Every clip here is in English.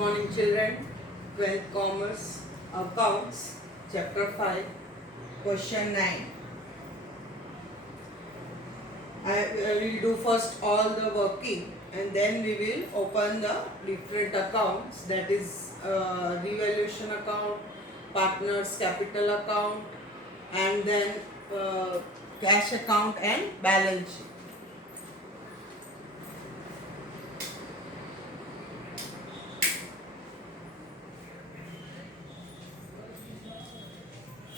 morning children. 12th Commerce Accounts Chapter 5 Question 9. I will do first all the working and then we will open the different accounts, that is revaluation account, partners capital account, and then cash account and balance sheet.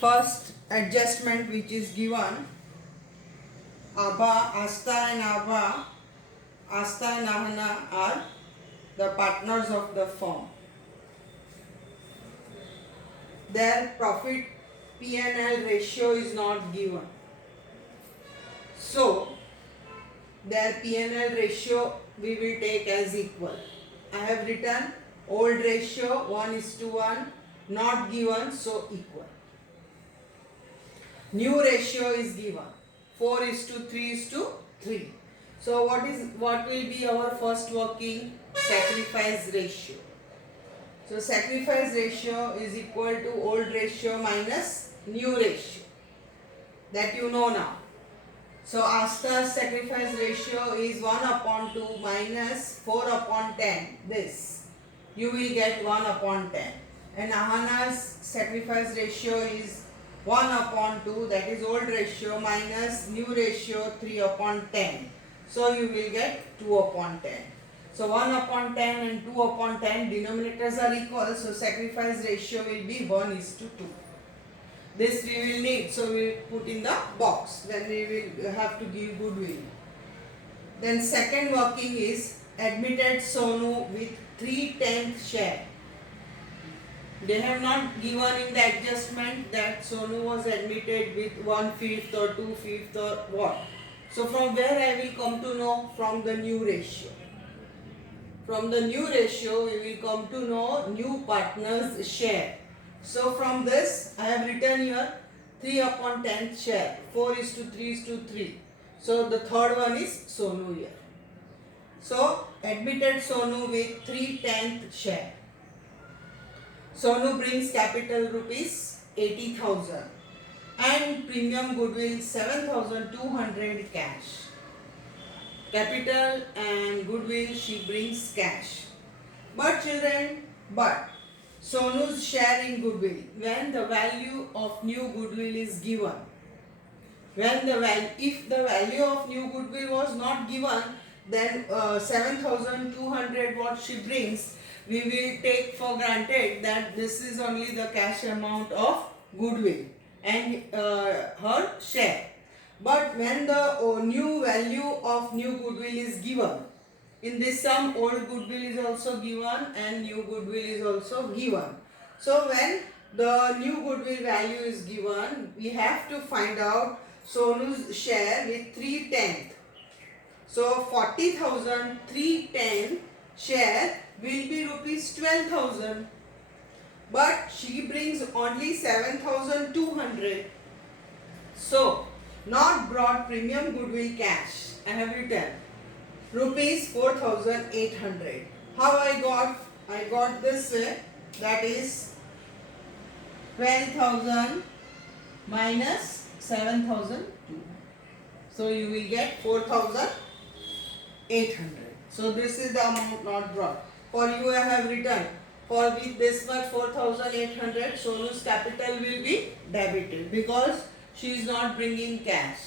First adjustment which is given, Asta and Ahana are the partners of the firm. Their profit P&L ratio is not given. So, their P&L ratio we will take as equal. I have written old ratio 1:1, not given, so equal. New ratio is given 4:3:3. So what will be our first working? Sacrifice ratio. So sacrifice ratio is equal to old ratio minus new ratio. That you know now. So Asta's sacrifice ratio is 1/2 minus 4/10. This. You will get 1/10. And Ahana's sacrifice ratio is 1/2, that is old ratio minus new ratio 3/10. So you will get 2/10. So 1/10 and 2/10 denominators are equal. So sacrifice ratio will be 1:2. This we will need. So we will put in the box. Then we will have to give goodwill. Then second working is admitted Sonu with 3/10 share. They have not given in the adjustment that Sonu was admitted with 1/5 or 2/5 or what. So from where I will come to know? From the new ratio. From the new ratio we will come to know new partners share. So from this I have written here 3/10 share, 4:3:3. So the third one is Sonu here. So admitted Sonu with 3/10 share. Sonu brings capital rupees 80,000 and premium goodwill 7,200 cash. Capital and goodwill she brings cash. But children, Sonu's share in goodwill, when the value of new goodwill is given, if the value of new goodwill was not given, then 7,200 what she brings, we will take for granted that this is only the cash amount of goodwill and her share. But when the new value of new goodwill is given, in this sum old goodwill is also given and new goodwill is also given. So when the new goodwill value is given, we have to find out Sonu's share with 3/10. So 40,000 3/10 share will be rupees 12,000, but she brings only 7,200. So not brought premium goodwill cash. I have written rupees 4,800. How I got this way, that is 12,000 minus 7,200. So you will get 4,800. So this is the amount not brought. For you I have written, for with this much 4,800, Sonu's capital will be debited because she is not bringing cash.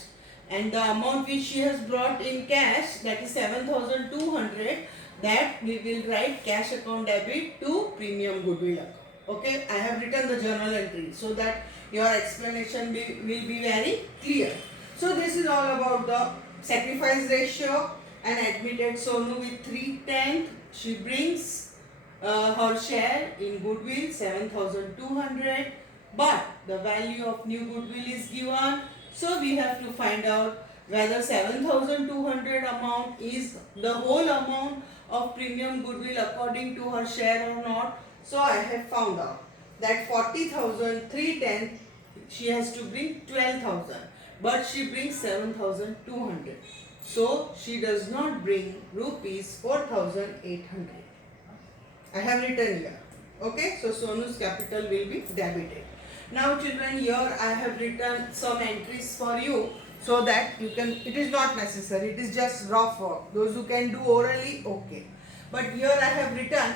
And the amount which she has brought in cash, that is 7,200, that we will write cash account debit to premium goodwill account. Okay, I have written the journal entry so that your explanation will be very clear. So this is all about the sacrifice ratio and admitted Sonu with 3/10. She brings her share in goodwill 7,200, but the value of new goodwill is given. So we have to find out whether 7,200 amount is the whole amount of premium goodwill according to her share or not. So I have found out that 40,000 3/10 she has to bring 12,000, but she brings 7,200. So she does not bring rupees 4,800. I have written here. Okay, so Sonu's capital will be debited. Now children, here I have written some entries for you so that you can, it is not necessary, it is just rough work. Those who can do orally, okay. But here I have written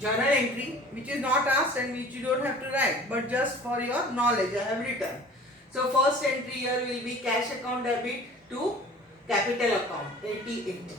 journal entry which is not asked and which you don't have to write, but just for your knowledge I have written. So first entry here will be cash account debit to capital account 88.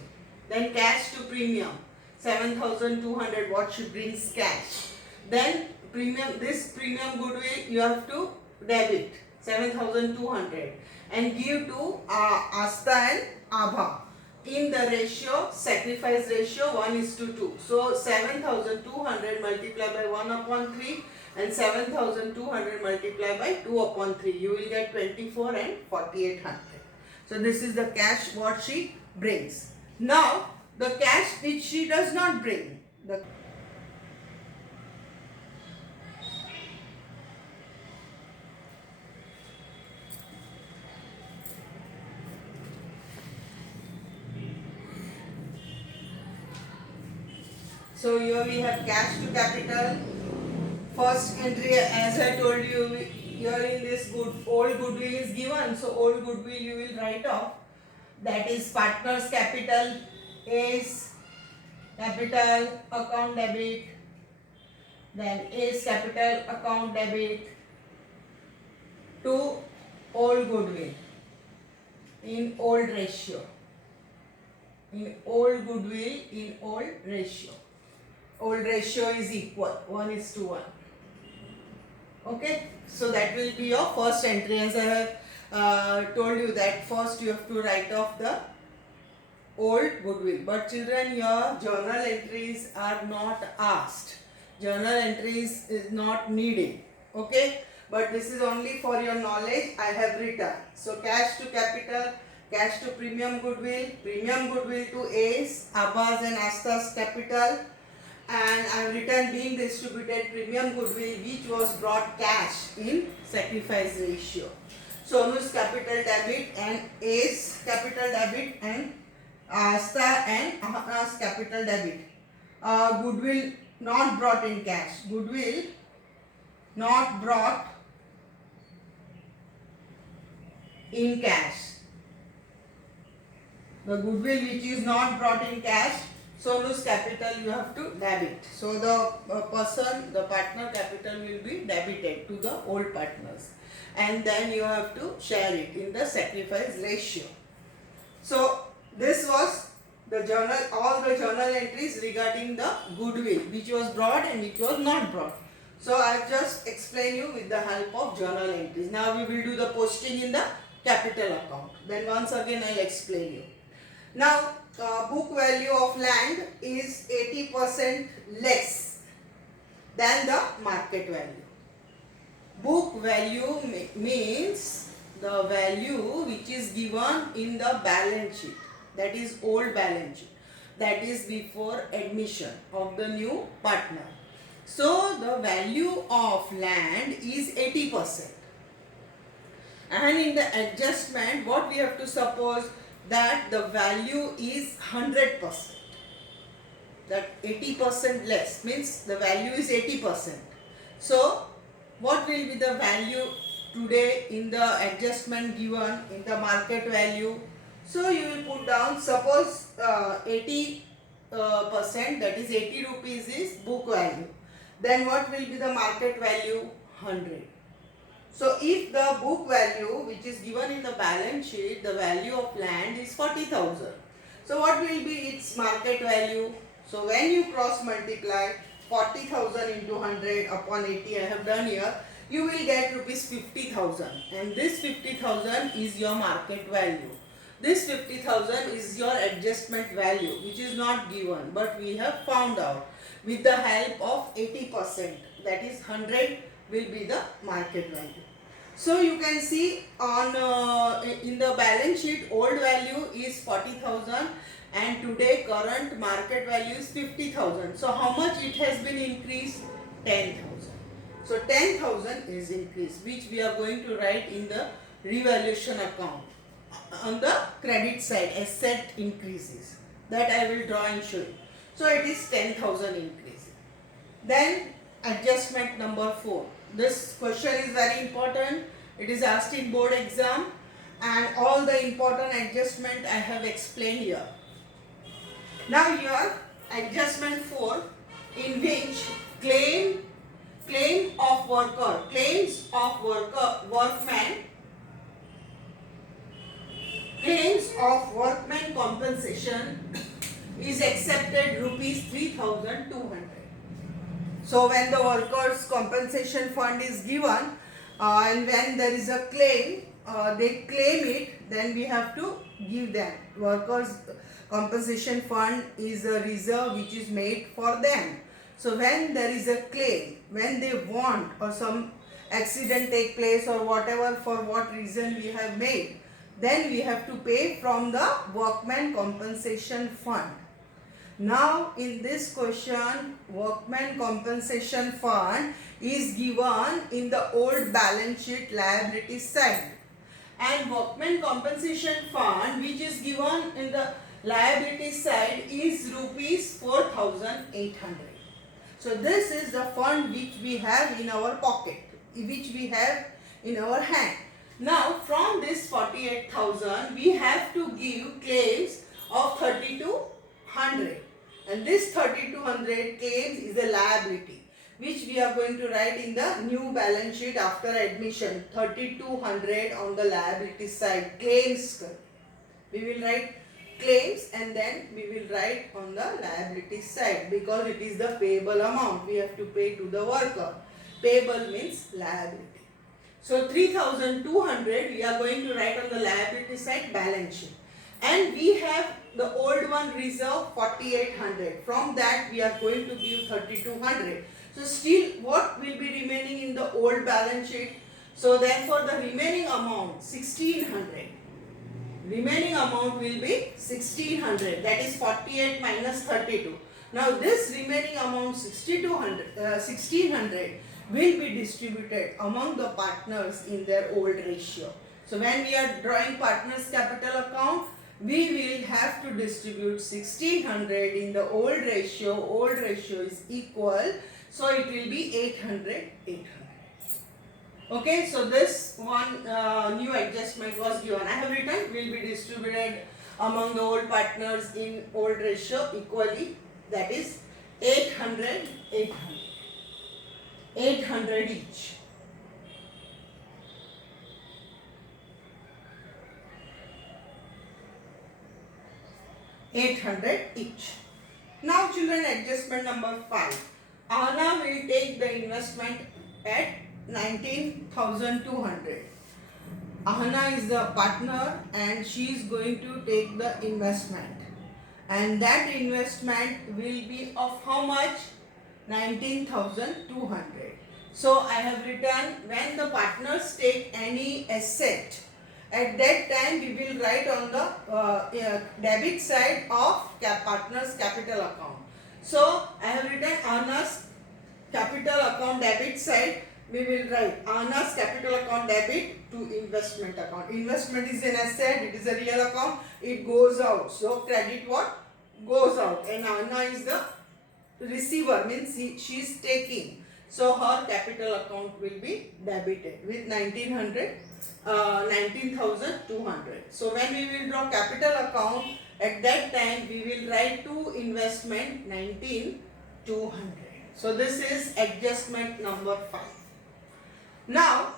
Then cash to premium 7,200 what she brings cash. Then premium, this premium goodwill you have to debit 7,200 and give to Asta and Abha in the ratio, sacrifice ratio 1:2. So 7,200 multiplied by 1/3 and 7,200 multiplied by 2/3. You will get 24 and 4,800. So this is the cash what she brings. Now the cash which she does not bring. So here we have cash to capital. First entry, as I told you, here in this old goodwill is given. So old goodwill you will write off. That is partners capital is capital account debit. Then is capital account debit to old goodwill in old ratio. In old goodwill in old ratio. Old ratio is equal 1:1. Okay, so that will be your first entry. As I have told you that first you have to write off the old goodwill. But children, your journal entries are not asked. Journal entries is not needed. Okay, but this is only for your knowledge. I have written. So cash to capital, cash to premium goodwill to A's, Abbas and Asta's capital. And I have written being distributed premium goodwill which was brought cash in sacrifice ratio. Sonu's capital debit and A's capital debit and Asta and Ahana's capital debit. Goodwill not brought in cash. Goodwill not brought in cash. The goodwill which is not brought in cash, Sonu's capital you have to debit. So the partner capital will be debited to the old partners. And then you have to share it in the sacrifice ratio. So this was the journal, all the journal entries regarding the goodwill which was brought and which was not brought. So I have just explained you with the help of journal entries. Now we will do the posting in the capital account. Then once again I will explain you. Now book value of land is 80% less than the market value. Book value means the value which is given in the balance sheet, that is old balance sheet, that is before admission of the new partner. So the value of land is 80%. And in the adjustment, what we have to suppose that the value is 100%. That 80% less means the value is 80%. So what will be the value today in the adjustment given in the market value? So you will put down, suppose 80%, that is 80 rupees is book value. Then what will be the market value? 100. So if the book value which is given in the balance sheet, the value of land is 40,000. So what will be its market value? So when you cross multiply 40,000 into 100 upon 80, I have done here, you will get rupees 50,000. And this 50,000 is your market value. This 50,000 is your adjustment value which is not given, but we have found out with the help of 80%, that is 100 will be the market value. So you can see on in the balance sheet old value is 40,000 and today current market value is 50,000. So how much it has been increased? 10,000. So 10,000 is increased, which we are going to write in the revaluation account. On the credit side, asset increases. That I will draw and show you. So it is 10,000 increase. Then adjustment number 4. This question is very important. It is asked in board exam, and all the important adjustment I have explained here. Now here adjustment 4, in which claims of workman compensation is accepted rupees 3,200. So when the workers compensation fund is given, and when there is a claim, they claim it, then we have to give them. Workers compensation fund is a reserve which is made for them. So when there is a claim, when they want or some accident take place or whatever, for what reason we have made, then we have to pay from the workman compensation fund. Now in this question, workman compensation fund is given in the old balance sheet liability side, and workman compensation fund which is given in the liability side is rupees 4,800. So this is the fund which we have in our pocket, which we have in our hand. Now from this 48,000 we have to give claims of 3,200, and this 3,200 claims is a liability which we are going to write in the new balance sheet after admission. 3,200 on the liability side, claims. We will write claims and then we will write on the liability side, because it is the payable amount we have to pay to the worker. Payable means liability. So 3,200 we are going to write on the liability side balance sheet, and we have the old one reserve 4,800. From that we are going to give 3,200. So still what will be remaining in the old balance sheet? So therefore the remaining amount 1,600. Remaining amount will be 1,600. That is 48 minus 32. Now this remaining amount 1,600 will be distributed among the partners in their old ratio. So when we are drawing partners capital account, we will have to distribute 1,600 in the old ratio. Old ratio is equal, so it will be 800. Okay, so this one new adjustment was given. I have written will be distributed among the old partners in old ratio equally, that is 800 each. Now children, adjustment number 5. Anna will take the investment at 19,200. Ahana is the partner and she is going to take the investment, and that investment will be of how much? 19,200. So I have written, when the partners take any asset, at that time we will write on the debit side of partners capital account. So I have written Anna's capital account debit side. We will write Anna's capital account debit to investment account. Investment is an asset, it is a real account, it goes out. So credit what? Goes out. And Anna is the receiver, means she is taking. So her capital account will be debited with 19,200. So when we will draw capital account, at that time we will write to investment 19,200. So this is adjustment number 5. Now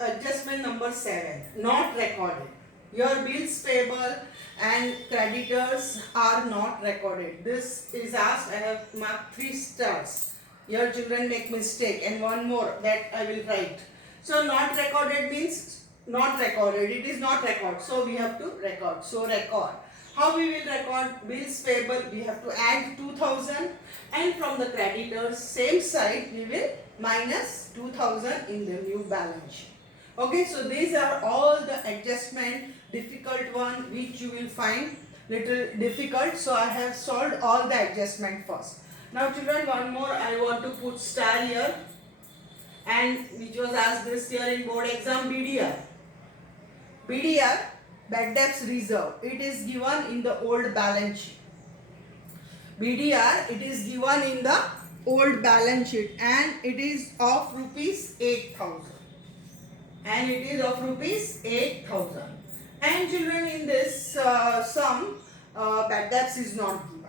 adjustment number 7, not recorded. Your bills payable and creditors are not recorded. This is asked. I have marked 3 stars. Your children make mistake, and one more that I will write. So not recorded means not recorded. It is not record. So we have to record. So record. How we will record? Bills payable, we have to add 2,000, and from the creditors same side we will minus 2,000 in the new balance sheet. Okay, so these are all the adjustment, difficult one which you will find little difficult. So I have solved all the adjustment first. Now children, one more I want to put star here, and which was asked this year in board exam, BDR. Bad debts reserve. It is given in the old balance sheet. BDR, it is given in the old balance sheet and it is of rupees 8,000. And it is of rupees 8,000. And children, in this sum, bad debts is not given.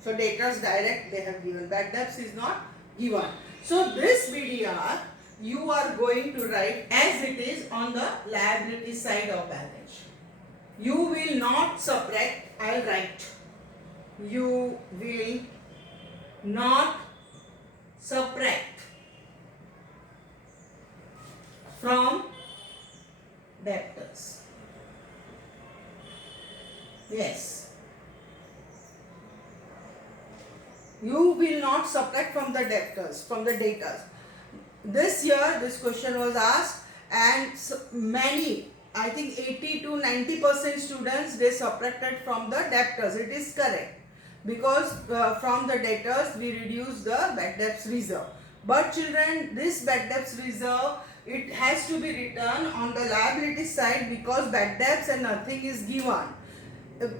So debtors direct they have given, bad debts is not given. So this BDR you are going to write as it is on the liability side of balance sheet. You will not subtract, I will write. You will not subtract from debtors. Yes. You will not subtract from the debtors, from the debtors. This year this question was asked and many, I think 80 to 90% students they subtracted from the debtors. It is correct because from the debtors we reduce the bad debts reserve. But children, this bad debts reserve, it has to be written on the liability side because bad debts and nothing is given.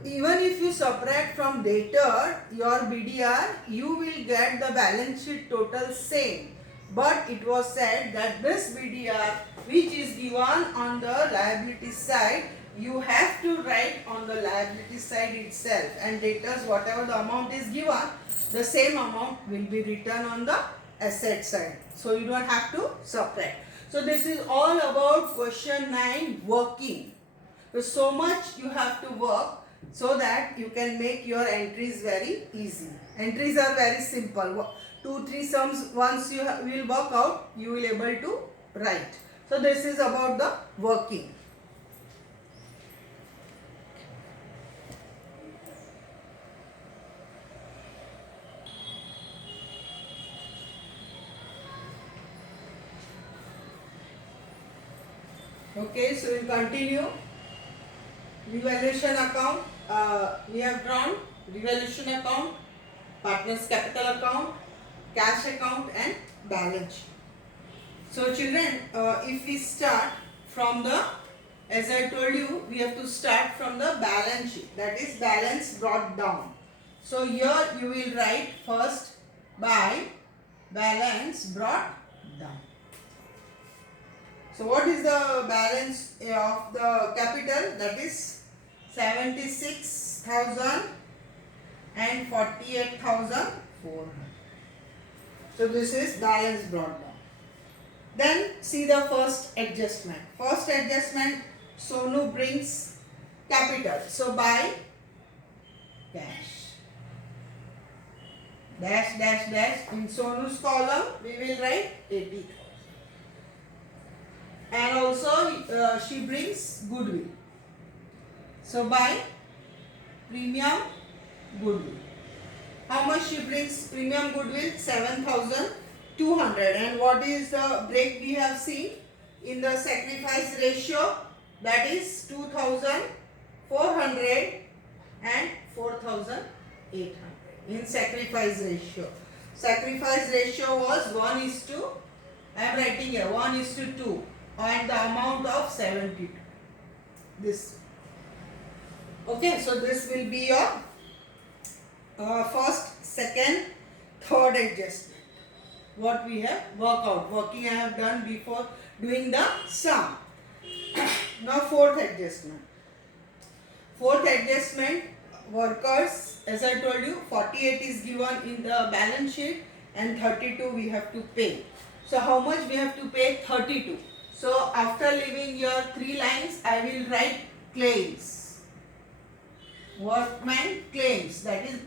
Even if you subtract from debtor your BDR, you will get the balance sheet total same. But it was said that this BDR which is given on the liability side, you have to write on the liability side itself, and debtors whatever the amount is given, the same amount will be written on the asset side. So you don't have to subtract. So this is all about question 9 working. So much you have to work so that you can make your entries very easy. Entries are very simple. 2-3 sums once you will work out, you will able to write. So this is about the working. Okay, so we'll continue. Revaluation account. We have drawn revaluation account, partners capital account, cash account and balance sheet. So children, if we start from the, as I told you, we have to start from the balance sheet, that is balance brought down. So here you will write first by balance brought down. So what is the balance of the capital? That is 76,000 and 48,400. So this is balance brought down. Then see the first adjustment. First adjustment, Sonu brings capital. So by cash. Dash, dash, dash. In Sonu's column, we will write 80,000. And also she brings goodwill. So by premium goodwill. How much she brings premium goodwill? 7,200. And what is the break we have seen in the sacrifice ratio? That is 2,400 and 4,800 in sacrifice ratio. Sacrifice ratio was 1:2. I am writing here 1:2 and the amount of 72. This. Okay, so this will be your first, second, third adjustment. What we have worked out. Working I have done before doing the sum. Now fourth adjustment. Fourth adjustment, workers, as I told you, 48 is given in the balance sheet and 32 we have to pay. So how much we have to pay? 32. So after leaving your 3 lines, I will write claims. Workman claims, that is,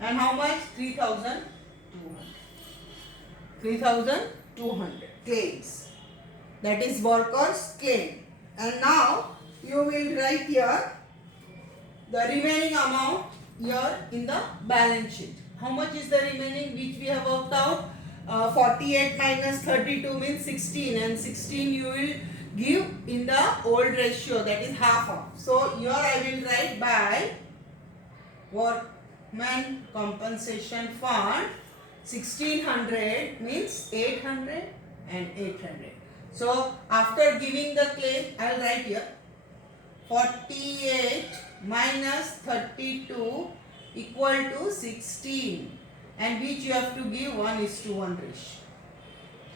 and how much? 3,200. 3,200 claims. That is workers claim. And now you will write here the remaining amount here in the balance sheet. How much is the remaining which we have worked out? 48 minus 32 means 16, and 16 you will give in the old ratio, that is half of. So here I will write by workman compensation fund 1600 means 800 and 800. So after giving the claim, I will write here 48 minus 32 equal to 16, and which you have to give 1:1 ratio.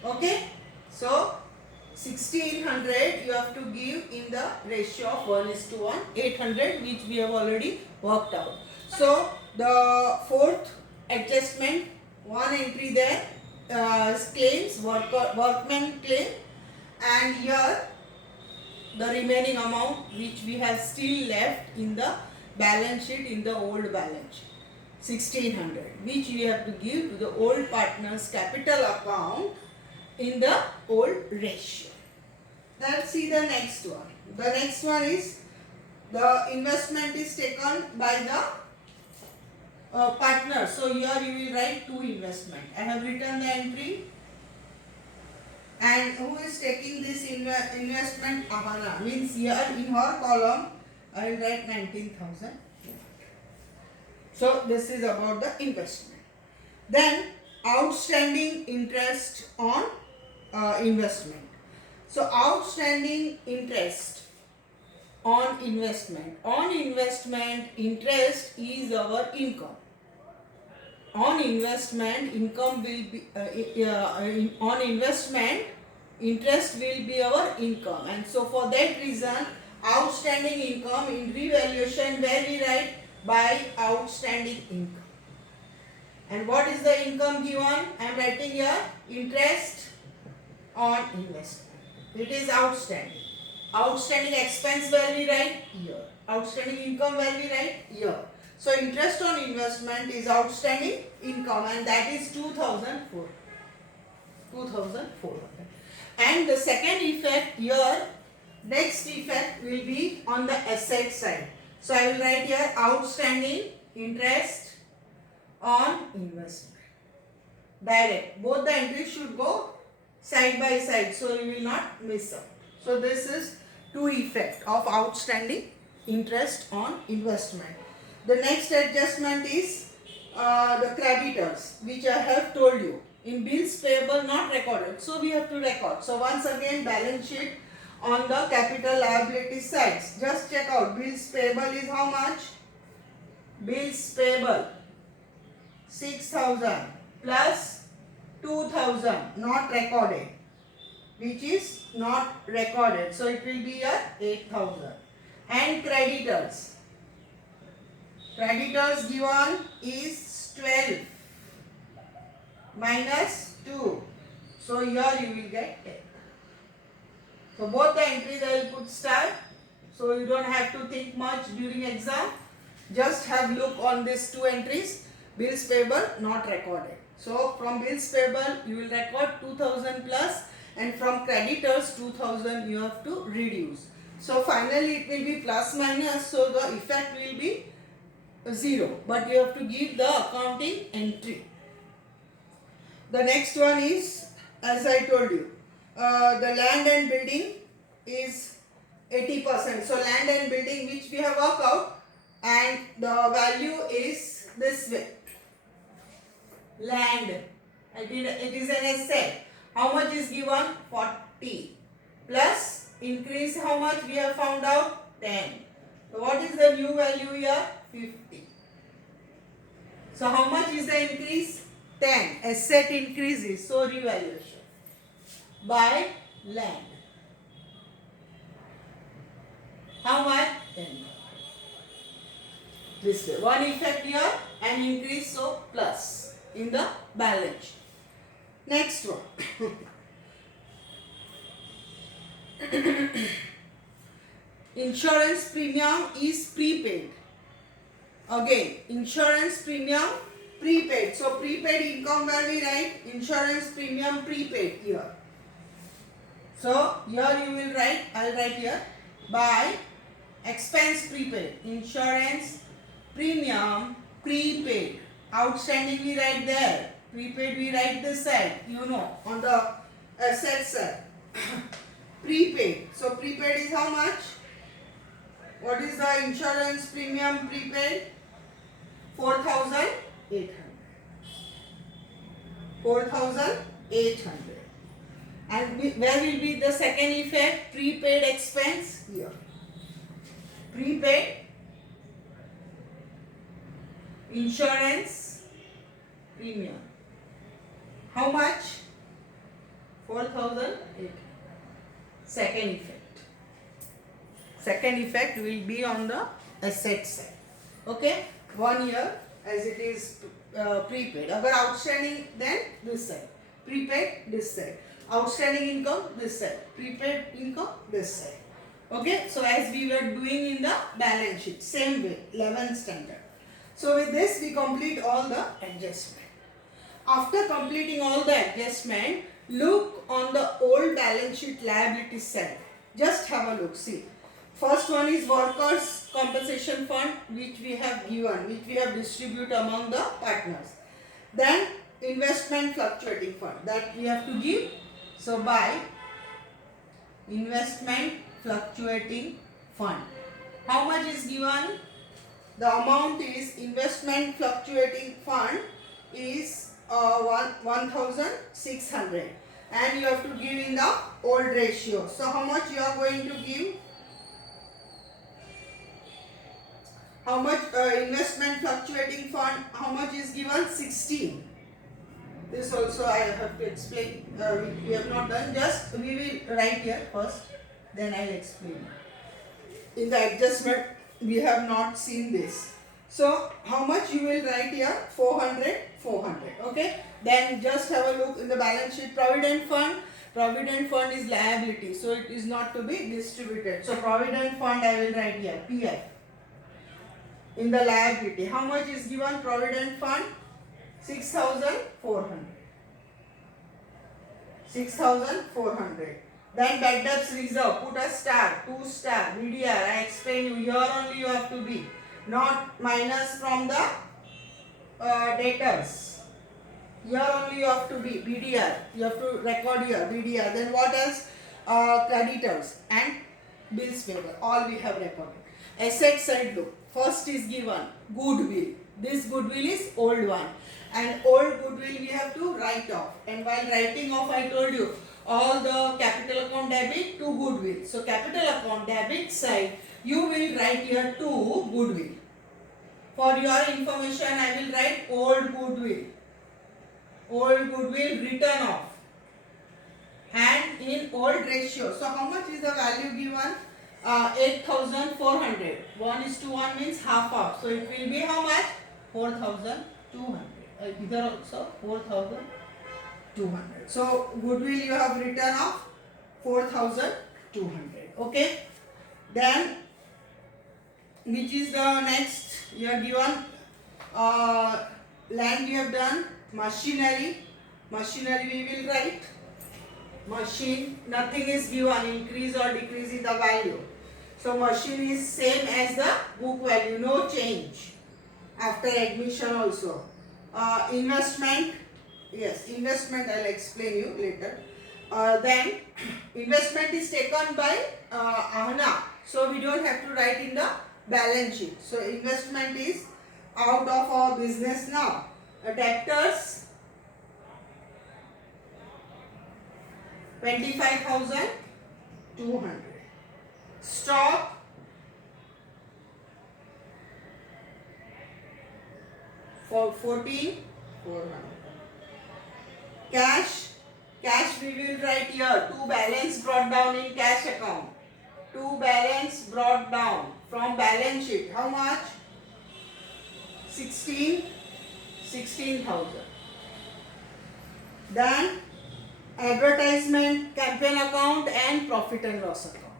Okay, so 1600 you have to give in the ratio of 1:1, 800 which we have already worked out. So the fourth adjustment, one entry there, claims, workman claim, and here the remaining amount which we have still left in the balance sheet, in the old balance sheet, 1600, which we have to give to the old partner's capital account in the old ratio. Let's see the next one. The next one is the investment is taken by the partner. So here you will write two investment. I have written the entry. And who is taking this investment? Ahana. Means here in her column I will write 19,000. So this is about the investment. Then outstanding interest on investment. So outstanding interest on investment. On investment, interest is our income. On investment, income will be on investment, interest will be our income, and so for that reason outstanding income in revaluation, where we write by outstanding income. And what is the income given? I am writing here interest on investment. It is outstanding. Outstanding expense, where we write here. Outstanding income, where we write here. So interest on investment is outstanding income, and that is 2,400. And the second effect here, next effect will be on the asset side. So I will write here outstanding interest on investment. Direct. Both the entries should go side by side, so you will not miss out. So this is two effect of outstanding interest on investment. The next adjustment is the creditors, which I have told you. In bills payable not recorded, so we have to record. So once again, balance sheet on the capital liability sides. Just check out, bills payable is how much? Bills payable 6,000 plus 2,000 not recorded, which is not recorded. So it will be a 8,000. And creditors. Creditors given is 12 minus 2. So here you will get 10. So both the entries I will put star. So you don't have to think much during exam. Just have look on these two entries. Bills payable not recorded. So from bills payable you will record 2,000 plus, and from creditors 2,000 you have to reduce. So finally it will be plus minus, so the effect will be 0, but you have to give the accounting entry. The next one is, as I told you, the land and building is 80%. So land and building which we have worked out, and the value is this way. Land, it is an asset. How much is given? 40 plus increase, how much we have found out? 10. So what is the new value here? 50. So how much is the increase? 10. Asset increases, so revaluation by land. How much? 10. This way. One effect here, and increase, so plus in the balance sheet. Next one. Insurance premium is prepaid. Again, insurance premium prepaid. So prepaid income, where we write insurance premium prepaid here. So here you will write, I will write here by expense prepaid. Insurance premium prepaid. Outstanding we write there. Prepaid we write this side, you know, on the asset side. Prepaid. So prepaid is how much? What is the insurance premium prepaid? 4,800. 4,800. And where will be the second effect? Prepaid expense here. prepaid insurance premium. How much? 4,008. Second effect. Second effect will be on the asset side. Okay, 1 year as it is prepaid. Agar outstanding, then this side. Prepaid, this side. Outstanding income, this side. Prepaid income, this side. Okay, so as we were doing in the balance sheet, same way, 11th standard. So with this we complete all the adjustment. After completing all the adjustment, look on the old balance sheet liability side. Just have a look, see. First one is workers compensation fund, which we have given, which we have distributed among the partners. Then investment fluctuating fund, that we have to give. So by investment fluctuating fund, how much is given? The amount is investment fluctuating fund is 1,600, and you have to give in the old ratio. So how much you are going to give? How much investment fluctuating fund, how much is given? 16. This also I have to explain. We have not done. Just we will write here first, then I will explain. In the adjustment we have not seen this. So how much you will write here? 400, 400. Okay. Then just have a look in the balance sheet. Provident fund. Provident fund is liability, so it is not to be distributed. So provident fund I will write here PF. In the liability, how much is given? Provident fund 6,400. 6,400. Then bad debts reserve, put a star, 2 star, BDR. I explain you. Here only you have to be, not minus from the debtors. Here only you have to be BDR. You have to record here BDR. Then what else? Creditors and bills payable. All we have recorded. Asset side look. First is given goodwill. This goodwill is old one, and old goodwill we have to write off. And while writing off, I told you all the capital account debit to goodwill. So capital account debit side you will write here to goodwill. For your information, I will write old goodwill. Old goodwill written off, and in old ratio. So how much is the value given? 8,400. 1:1 means half of. So it will be how much? 4,200. Either also 4,200. So goodwill you have written off 4,200. Okay. Then which is the next? You have given land. You have done machinery. Machinery we will write. Machine, nothing is given, increase or decrease in the value. So machine is same as the book value, no change after admission also. Investment, yes, investment I will explain you later. Then investment is taken by Ahna, so we don't have to write in the balance sheet. So investment is out of our business now. Debtors 25,200. Stock 14,400. Cash we will write here. To balance brought down in cash account. To balance brought down from balance sheet. How much? 16,000. Then advertisement, campaign account and profit and loss account.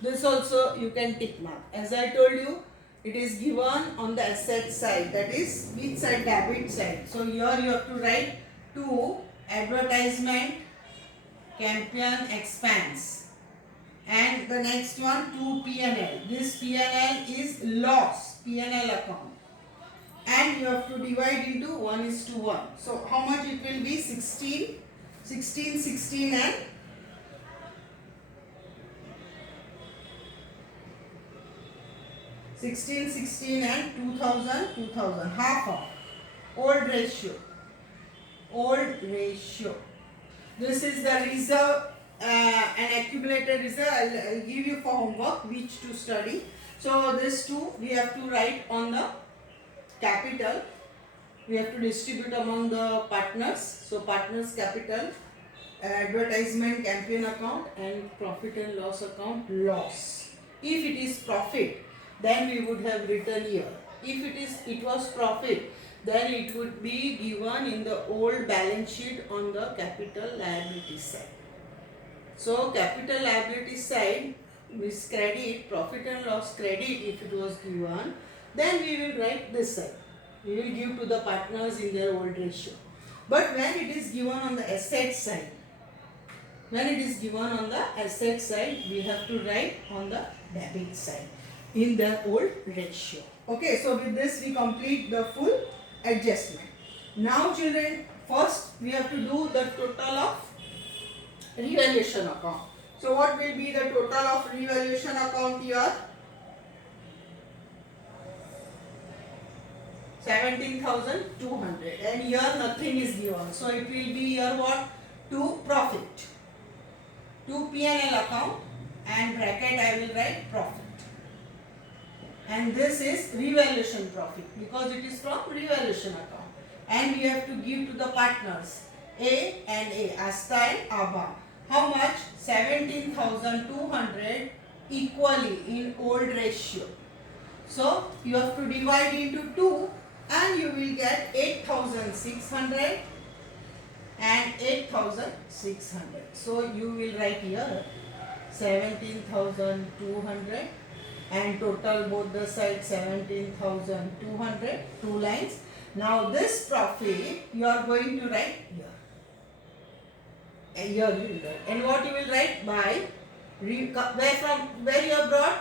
This also you can tick mark. As I told you, it is given on the asset side, that is which side? Debit side. So here you have to write to advertisement, campaign expense, and the next one to P&L. This P&L is loss, P&L account, and you have to divide into 1:1. So how much it will be? 16, 16 and 16 and 2,000, half of old ratio. This is the reserve an accumulator reserve. I'll give you for homework which to study. So this two we have to write on the capital. We have to distribute among the partners. So partners capital, advertisement campaign account, and profit and loss account loss. If it is profit, then we would have written here. If it was profit, then it would be given in the old balance sheet on the capital liability side. So capital liability side is credit, profit and loss credit if it was given, then we will write this side. We will give to the partners in their old ratio. But when it is given on the asset side, we have to write on the debit side in their old ratio. Okay, so with this we complete the full adjustment. Now children, first we have to do the total of revaluation account. So what will be the total of revaluation account here? 17,200, and here nothing is given. So it will be here what? To profit. To P&L account, and bracket I will write profit. And this is revaluation profit because it is from revaluation account. And we have to give to the partners A and A, Asta and Abha. How much? 17,200 equally in old ratio. So you have to divide into 2 and you will get 8,600 and 8,600. So you will write here 17,200 and total both the sides 17,200, 2 lines. Now this profit you are going to write here. And here you will write. And what you will write? By where you have brought?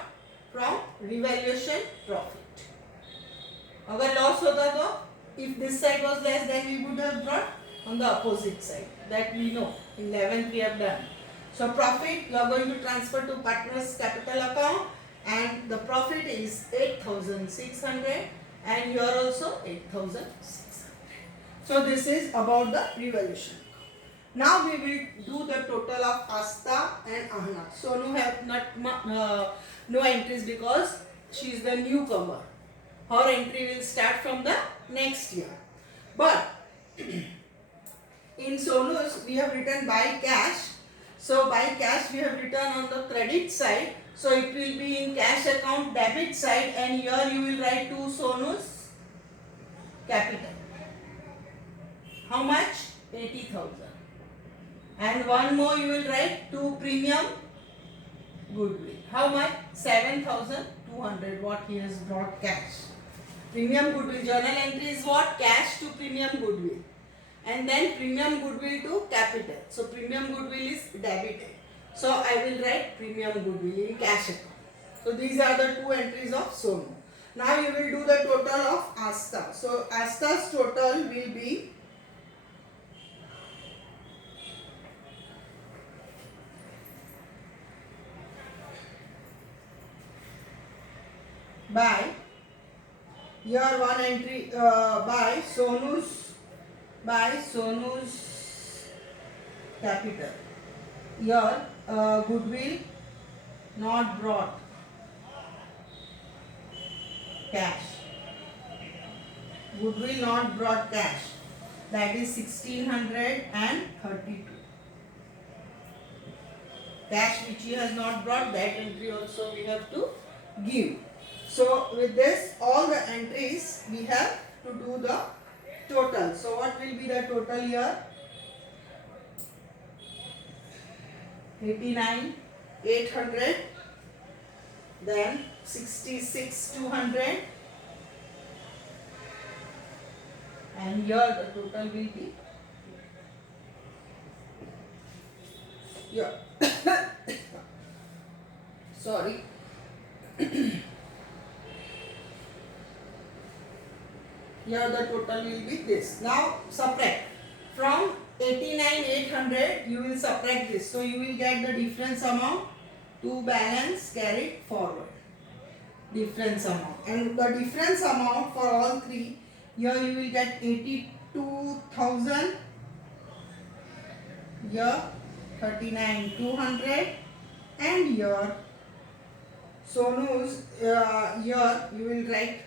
From revaluation profit. अगर loss होता तो if this side was less, then we would have brought on the opposite side. That we know. In 11th we have done. So profit you are going to transfer to partners capital account, and the profit is 8,600 and here also 8,600. So this is about the revaluation. Now we will do the total of Asta and Ahna. Sonu have no entries because she is the newcomer. Her entry will start from the next year. But in Sonu's we have written by cash. So by cash we have written on the credit side. So it will be in cash account debit side, and here you will write to Sonu's capital. How much? 80,000. And one more you will write to premium goodwill. How much? 7,200. What he has brought cash. Premium goodwill journal entry is what? Cash to premium goodwill. And then premium goodwill to capital. So premium goodwill is debited. So I will write premium goodwill in cash account. So these are the 2 entries of Sonu. Now you will do the total of Asta. So Asta's total will be by here one entry by Sonu's capital. Here goodwill not brought cash. Goodwill not brought cash. That is 1,632. Cash which he has not brought, that entry also we have to give. So with this all the entries we have to do the total. So what will be the total here? 89,800, then 66,200, and here the total will be here. Sorry. Here the total will be this. Now subtract. From 89,800 you will subtract this. So you will get the difference amount to balance carried forward. Difference amount. And the difference amount for all three, here you will get 82,000. Here 39,200, and here Sonu's here you will write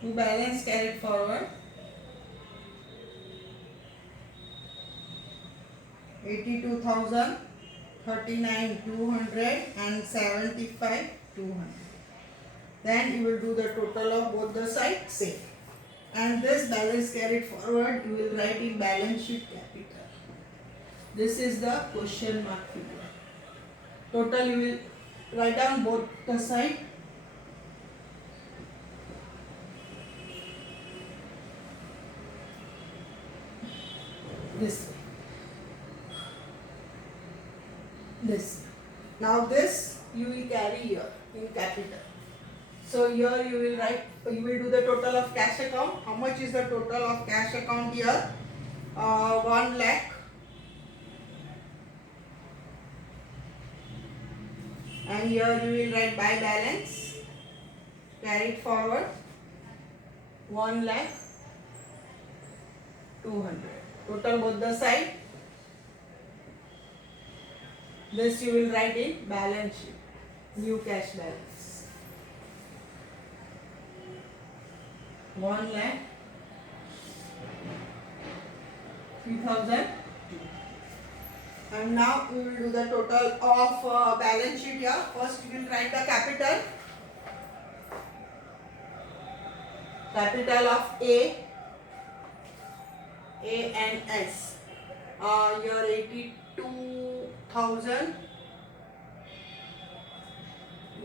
to balance carried forward 82,000, 39,200 and 75,200. Then you will do the total of both the sides same. And this balance carried forward you will write in balance sheet capital. This is the question mark figure. Total you will write down both the side. This way. This. Now this you will carry here in capital. So here you will write, you will do the total of cash account. How much is the total of cash account here? 1 lakh. And here you will write by balance carried forward 1 lakh 200. Total both the side. This you will write in balance sheet. New cash balance 1 lakh 3,000. And now we will do the total of balance sheet here. First we will write the capital. Capital of A and S. Here 82,000.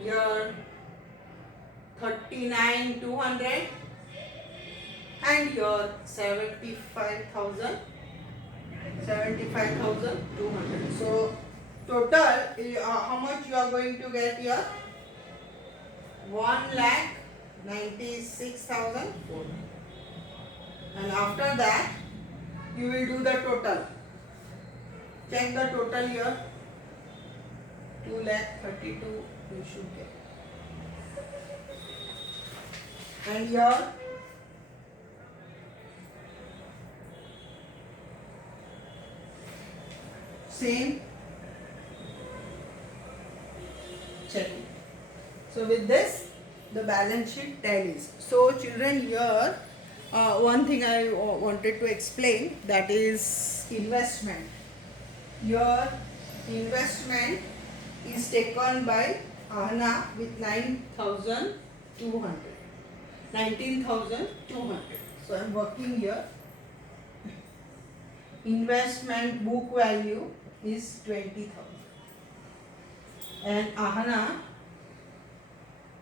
Here 39,200. And here 75,000. 75,200. So total how much you are going to get here? 1,96,400. And after that you will do the total. Check the total here. 2,32,000 you should get. And here same. Check it. So with this the balance sheet tallies. So children, here one thing I wanted to explain, that is investment. Your investment is taken by Ahana with 19,200. So I am working here. Investment book value is 20,000. And Ahana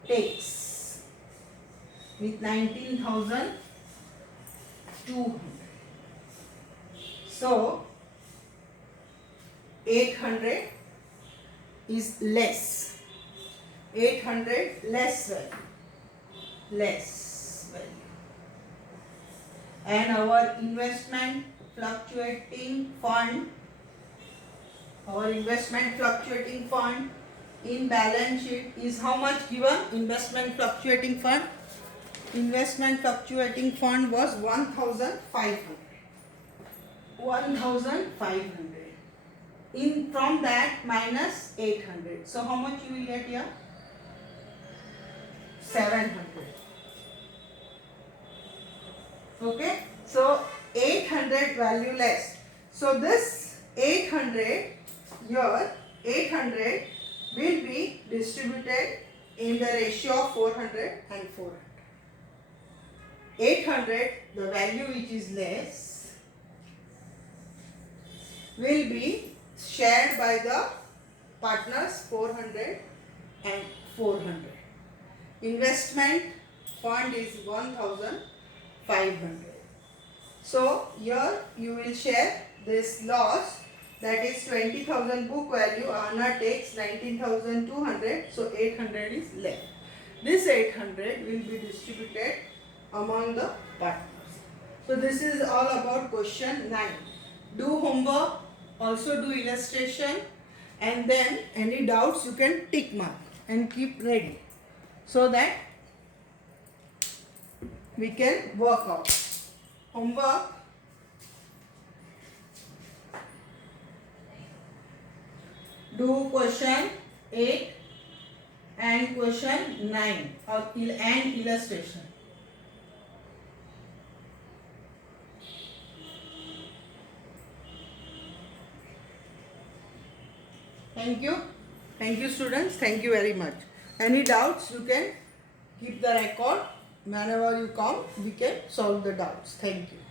takes with 19,200. So 800 is less. 800 less value. Less value. And our investment fluctuating fund, in balance sheet is how much given? Investment fluctuating fund was 1,500. 1,500. In from that minus 800. So how much you will get here? 700. Okay. So 800 value less. So this 800 here, 800 will be distributed in the ratio of 400 and 400. 800, the value which is less, will be shared by the partners 400 and 400. Investment fund is 1500. So here you will share this loss, that is 20,000 book value. Anna takes 19,200, so 800 is left. This 800 will be distributed among the partners. So this is all about question 9. Do homework, also do illustration, and then any doubts you can tick mark and keep ready so that we can work out. Homework. Do question 8 and question 9 and illustration. Thank you. Thank you, students. Thank you very much. Any doubts, you can keep the record. Whenever you come, we can solve the doubts. Thank you.